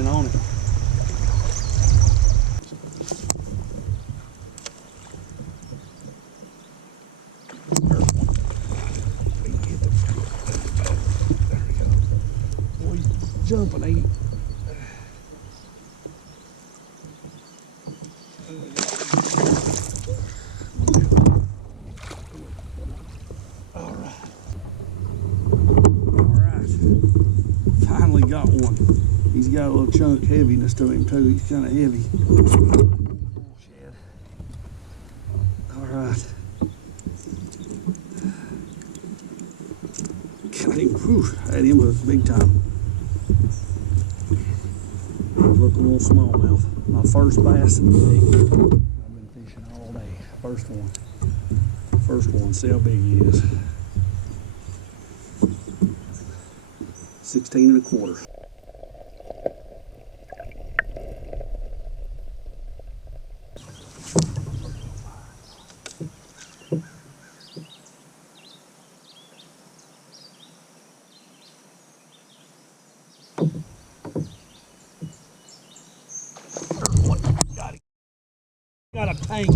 running on it. There we go. Boy, he's jumping, ain't he? Finally got one. He's got a little chunk heaviness to him too. He's kind of heavy. All right. Got him. Whew, had him hooked big time. Look, a little smallmouth. My first bass of the day. I've been fishing all day. First one. First one. See how big he is. 16 1/4. Got a tank.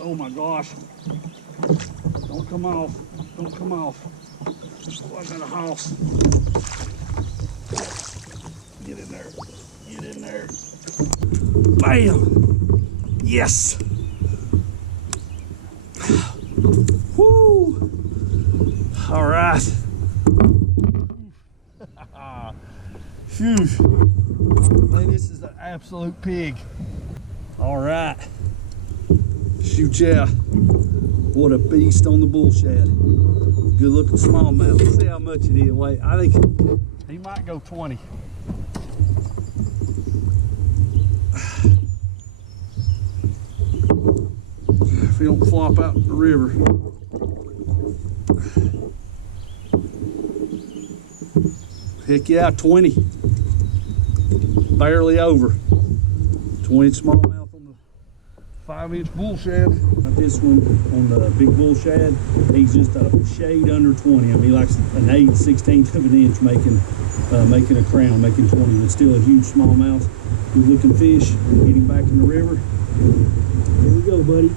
Oh my gosh. Don't come off. Don't come off. Oh, I got a house. Get in there. Get in there. Bam! Yes! Woo! All right. Phew. Man, this is an absolute pig. All right. Shoot ya. What a beast on the bull shad. Good looking smallmouth. Let's see how much it is. Wait, I think he might go 20. If he don't flop out in the river. Heck yeah, 20. Barely over. 20 smallmouth on the 5-inch bull shad. This one on the big bull shad, he's just a shade under 20. I mean, he likes an 8/16 of an inch making a crown, making 20, but still a huge smallmouth. Good looking fish. Get him back in the river. Here we go, buddy.